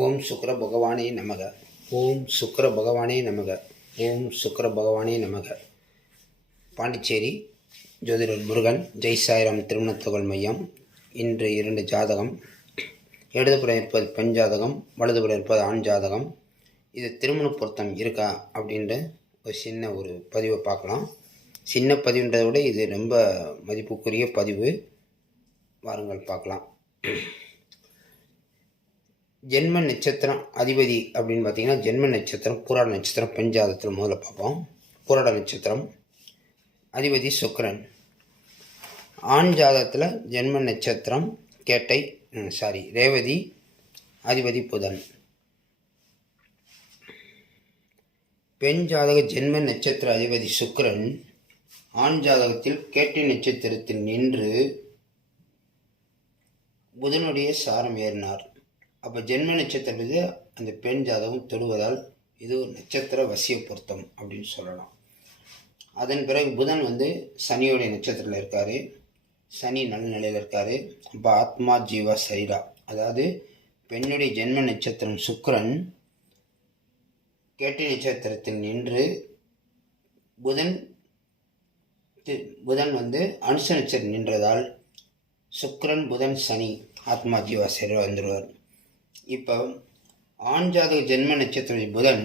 ஓம் சுக்கர பகவானே நமக. ஓம் சுக்கர பகவானே நமக. ஓம் சுக்கர பகவானே நமக. பாண்டிச்சேரி ஜோதிடர் முருகன், ஜெய் சாய்ராம் திருமணத்தகவல் மையம். இன்று 2 ஜாதகம். இடதுபுறம் இருப்பது பெண் ஜாதகம், வலதுபுறம் இருப்பது ஆண் ஜாதகம். இது திருமண பொருத்தம் இருக்கா அப்படின்ற ஒரு சின்ன பதிவை பார்க்கலாம். சின்ன பதிவுன்றதை விட இது ரொம்ப மதிப்புக்குரிய பதிவு. வாருங்கள் பார்க்கலாம். ஜென்ம நட்சத்திரம் அதிபதி அப்படின்னு பார்த்தீங்கன்னா, ஜென்ம நட்சத்திரம் பூராட நட்சத்திரம் பெண் ஜாதகத்தில் முதல்ல பார்ப்போம். பூராட நட்சத்திரம் அதிபதி சுக்கிரன். ஆண் ஜாதகத்தில் ஜென்ம நட்சத்திரம் கேட்டை ரேவதி, அதிபதி புதன். பெண் ஜாதக ஜென்ம நட்சத்திர அதிபதி சுக்கிரன் ஆண் ஜாதகத்தில் கேட்டை நட்சத்திரத்தில் நின்று புதனுடைய சாரம் ஏறினார். அப்போ ஜென்ம நட்சத்திரத்தை அந்த பெண் ஜாதகம் தொடுவதால் இது ஒரு நட்சத்திர வசிய பொருத்தம் அப்படின்னு சொல்லலாம். அதன் பிறகு புதன் சனியோடைய நட்சத்திரத்தில் இருக்கார். சனி நல்ல நிலையில் இருக்கார். அப்போ ஆத்மா ஜீவா சரீரா, அதாவது பெண்ணுடைய ஜென்ம நட்சத்திரம் சுக்கிரன் கேட்டை நட்சத்திரத்தில் நின்று புதன் அனுச நட்சத்திரம் நின்றதால் சுக்கிரன் புதன் சனி ஆத்மா ஜீவா சரீரா வந்துடுவார். இப்போ ஆண் ஜாதக ஜென்ம நட்சத்திரம் புதன்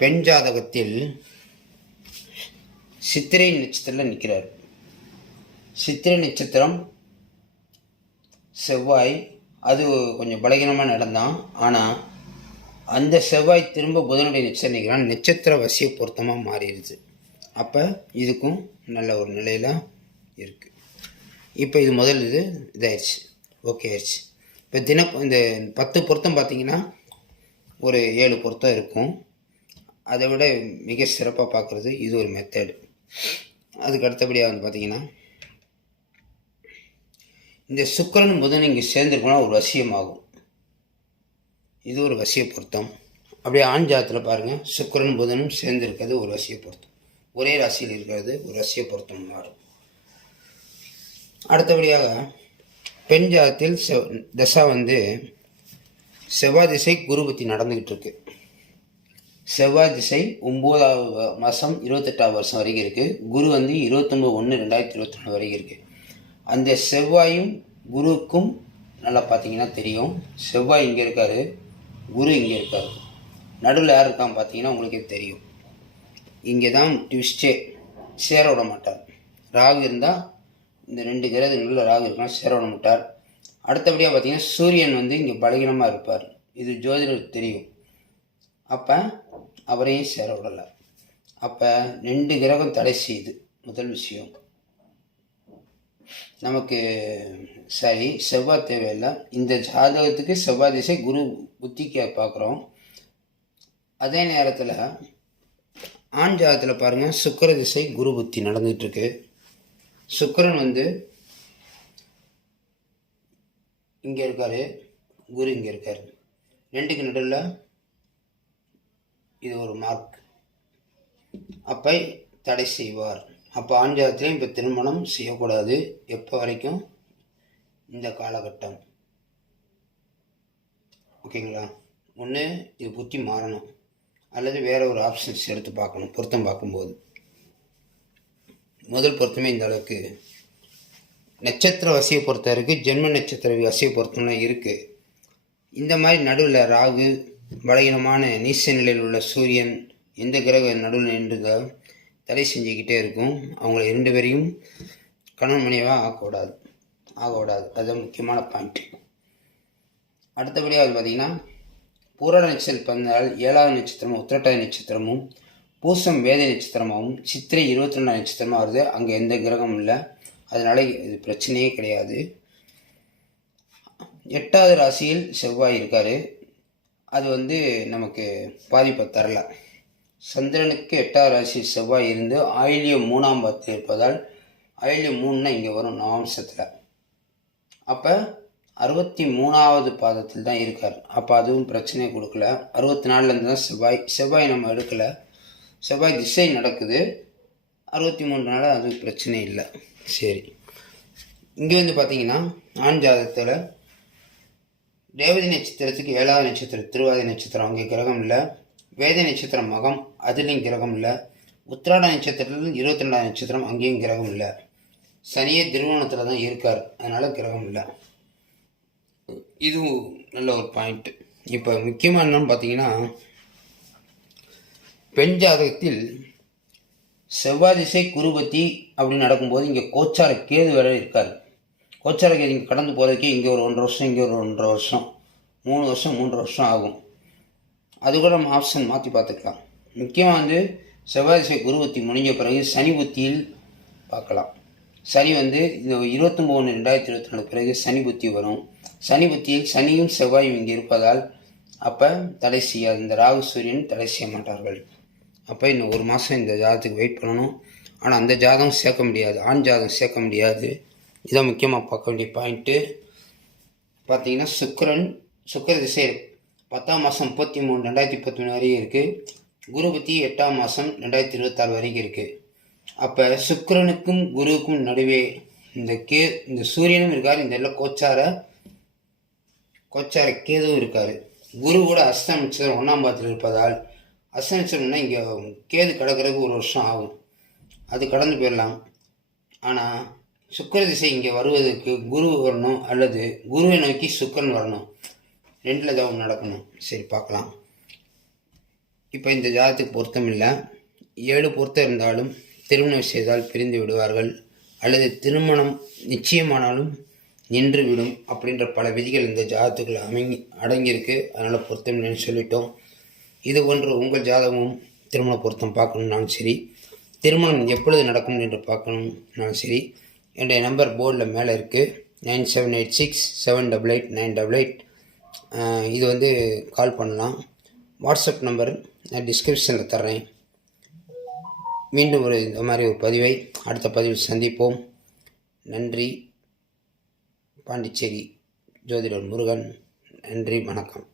பெண் ஜாதகத்தில் சித்திரை நட்சத்திரத்தில் நிற்கிறார். சித்திரை நட்சத்திரம் செவ்வாய், அது கொஞ்சம் பலகீனமாக நடந்தான். ஆனால் அந்த செவ்வாய் திரும்ப புதனுடைய நட்சத்திரம் நிற்கிறான். நட்சத்திர வசிய பொருத்தமாக மாறிடுது. அப்போ இதுக்கும் நல்ல ஒரு நிலையில் இருக்குது. இப்போ இது முதல் இதாகிடுச்சு, ஓகே ஆயிடுச்சு. இப்போ இந்த 10 பொருத்தம் பார்த்திங்கன்னா ஒரு 7 பொருத்தம் இருக்கும். அதை விட மிக சிறப்பாக பார்க்குறது இது ஒரு மெத்தடு. அதுக்கு அடுத்தபடியாக பார்த்திங்கன்னா, இந்த சுக்கிரன் புதன் இங்கே சேர்ந்துருக்கோன்னா ஒரு வசியமாகும். இது ஒரு வசிய பொருத்தம். அப்படியே ஆண் ஜாதத்தில் பாருங்கள், சுக்கிரன் புதனும் சேர்ந்துருக்கிறது ஒரு வசிய பொருத்தம். ஒரே ராசியில் இருக்கிறது ஒரு வசிய பொருத்தம் மாறும். அடுத்தபடியாக பெண் ஜாதத்தில் தசா செவ்வாய் திசை குரு பற்றி நடந்துக்கிட்டு இருக்கு. செவ்வாய் திசை 9வது மாதம் 28வது வருஷம் வரைக்கும் இருக்குது. குரு 29/1/2022 வரைக்கும் இருக்குது. அந்த செவ்வாயும் குருவுக்கும் நல்லா பார்த்தீங்கன்னா தெரியும். செவ்வாய் இங்கே இருக்கார், குரு இங்கே இருக்கார். நடுவில் யார் இருக்கான்னு பார்த்தீங்கன்னா உங்களுக்கே தெரியும். இங்கே தான் ட்விஸ்டே, சேர விட மாட்டார். ராகு இருந்தால் இந்த 2 கிரகங்களில் ராகு இருக்கலாம், சேர விட மாட்டார். அடுத்தபடியாக பார்த்தீங்கன்னா சூரியன் இங்கே பலகீனமாக இருப்பார். இது ஜோதிடருக்கு தெரியும். அப்போ அவரையும் சேர விடலை. அப்போ 2 கிரகம் தடை செய்யுது. முதல் விஷயம் நமக்கு சரி, செவ்வாய் தேவையில்லை. இந்த ஜாதகத்துக்கு செவ்வாய் திசை குரு புத்திக்க பார்க்குறோம். அதே நேரத்தில் ஆண் ஜாதகத்தில் பாருங்கள், சுக்கிர திசை குரு புத்தி நடந்துகிட்ருக்கு. சுக்கிரன் இங்கே இருக்கார், குரு இங்கே இருக்கார். 2க்கு நடுவில் இது ஒரு மார்க். அப்போ தடை செய்வார். அப்போ ஆண் ஜாதகத்திலையும் இப்போ திருமணம் செய்யக்கூடாது. எப்போ வரைக்கும்? இந்த காலகட்டம். ஓகேங்களா? ஒன்று இது புத்தி மாறணும், அல்லது வேற ஒரு ஆப்ஷன்ஸ் எடுத்து பார்க்கணும். பொருத்தம் பார்க்கும்போது முதல் பொருத்தமே இந்த அளவுக்கு நட்சத்திர வசியை பொறுத்த இருக்குது. ஜென்ம நட்சத்திர வசியை பொருத்தம்லாம் இருக்குது. இந்த மாதிரி நடுவில் ராகு, பலகீனமான நீச நிலையில் உள்ள சூரியன், எந்த கிரக நடுவில் நின்றுதோ தடை செஞ்சுக்கிட்டே இருக்கும். அவங்கள 2 பேரையும் கணவன் மனைவாக ஆகக்கூடாது. அதுதான் முக்கியமான பாயிண்ட். அடுத்தபடியாக பார்த்திங்கன்னா, பூராட நட்சத்திரம் பிறந்தால் 7வது நட்சத்திரமும் உத்திரட்டாதி நட்சத்திரமும் பூசம் வேத நட்சத்திரமாகவும் சித்திரை 22 நட்சத்திரமாக வருது. அங்கே எந்த கிரகமும் இல்லை. அதனால் இது பிரச்சனையே கிடையாது. 8வது ராசியில் செவ்வாய் இருக்கார். அது நமக்கு பாதிப்பை தரல. சந்திரனுக்கு 8வது ராசியில் செவ்வாய் இருந்து ஆயில்யம் 3ஆம் பாதத்தில் இருப்பதால், ஆயில்யம் 3ன்னா இங்கே வரும் நவாம்சத்தில். அப்போ 63வது பாதத்தில் தான் இருக்கார். அப்போ அதுவும் பிரச்சனையை கொடுக்கல. 64லேருந்து தான் செவ்வாய் நம்ம எடுக்கலை. செவ்வாய் திசை நடக்குது. 63 அது பிரச்சனை இல்லை. சரி, இங்கே பார்த்தீங்கன்னா ஆண் ஜாதகத்தில் ரேவதி நட்சத்திரத்துக்கு 7வது நட்சத்திரம் திருவாதிரை நட்சத்திரம், அங்கே கிரகம் இல்லை. வேத நட்சத்திரம் மகம், அதுலேயும் கிரகம் இல்லை. உத்திராட நட்சத்திரத்தில் 22வது நட்சத்திரம், அங்கேயும் கிரகம் இல்லை. சனியே திருவோணத்தில் தான் இருக்கார், அதனால் கிரகம் இல்லை. இதுவும் நல்ல ஒரு பாயிண்ட்டு. இப்போ முக்கியமாக என்னன்னு பார்த்தீங்கன்னா, பெண் ஜாதகத்தில் செவ்வாய் திசை குருபத்தி அப்படின்னு நடக்கும்போது இங்கே கோச்சார கேது வேற இருக்கார். கோச்சார கேது இங்கே கடந்து போகிறதுக்கே இங்கே ஒரு 1.5 வருஷம், இங்கே ஒரு 1.5 வருஷம், 3 வருஷம் 3 வருஷம் ஆகும். அது கூட நம்ம ஆப்ஷன் மாற்றி பார்த்துக்கலாம். முக்கியமாக செவ்வாய் திசை குருபத்தி முடிஞ்ச பிறகு சனி புத்தியில் பார்க்கலாம். சனி இந்த 29/2024 பிறகு சனி புத்தி வரும். சனி புத்தியில் சனியும் செவ்வாயும் இங்கே இருப்பதால் அப்போ தடை செய்யாது. இந்த ராகு சூரியன் தடை செய்ய மாட்டார்கள். அப்போ இன்னும் 1 மாதம் இந்த ஜாதகத்துக்கு வெயிட் பண்ணணும். ஆனால் அந்த ஜாதகம் சேர்க்க முடியாது, ஆண் ஜாதகம் சேர்க்க முடியாது. இதான் முக்கியமாக பார்க்க வேண்டிய பாயிண்ட்டு. பார்த்தீங்கன்னா சுக்கிர திசை 10ஆம் மாதம் 33/2023 வரைக்கும் இருக்குது. குருபத்தி 8ஆம் மாதம் 2026 வரைக்கும் இருக்குது. அப்போ சுக்கிரனுக்கும் குருவுக்கும் நடுவே இந்த சூரியனும் இருக்கார். இந்த எல்லாம் கோச்சார கேதுவும் இருக்கார். குரு கூட அஸ்தம் நட்சத்திரம் 1ஆம் பாதத்தில் இருப்பதால் அஸ்தம் நட்சத்திரம்னா இங்கே கேது கடக்கிறதுக்கு 1 வருஷம் ஆகும். அது கடந்து போயிடலாம். ஆனால் சுக்கிர திசை இங்கே வருவதற்கு குரு வரணும், அல்லது குருவை நோக்கி சுக்கிரன் வரணும். 2ல் ஏதாவது நடக்கணும். சரி, பார்க்கலாம். இப்போ இந்த ஜாதகத்துக்கு பொருத்தம் இல்லை. 7 பொருத்தம் இருந்தாலும் திருமணம் செய்தால் பிரிந்து விடுவார்கள், அல்லது திருமணம் நிச்சயமானாலும் நின்று விடும் அப்படின்ற பல விதிகள் இந்த ஜாதகத்துக்குள்ள அடங்கியிருக்கு. அதனால் பொருத்தம் இல்லைன்னு சொல்லிட்டோம். இது போன்று உங்கள் ஜாதகமும் திருமண பொருத்தம் பார்க்கணுன்னாலும் சரி, திருமணம் எப்பொழுது நடக்கும் என்று பார்க்கணுன்னாலும் சரி, என்னுடைய நம்பர் போர்டில் மேலே இருக்குது. 9786788988. இது கால் பண்ணலாம். வாட்ஸ்அப் நம்பர் நான் டிஸ்கிரிப்ஷனில் தர்றேன். மீண்டும் இந்த மாதிரி ஒரு பதிவை அடுத்த பதிவில் சந்திப்போம். நன்றி. பாண்டிச்சேரி ஜோதிடர் முருகன். நன்றி, வணக்கம்.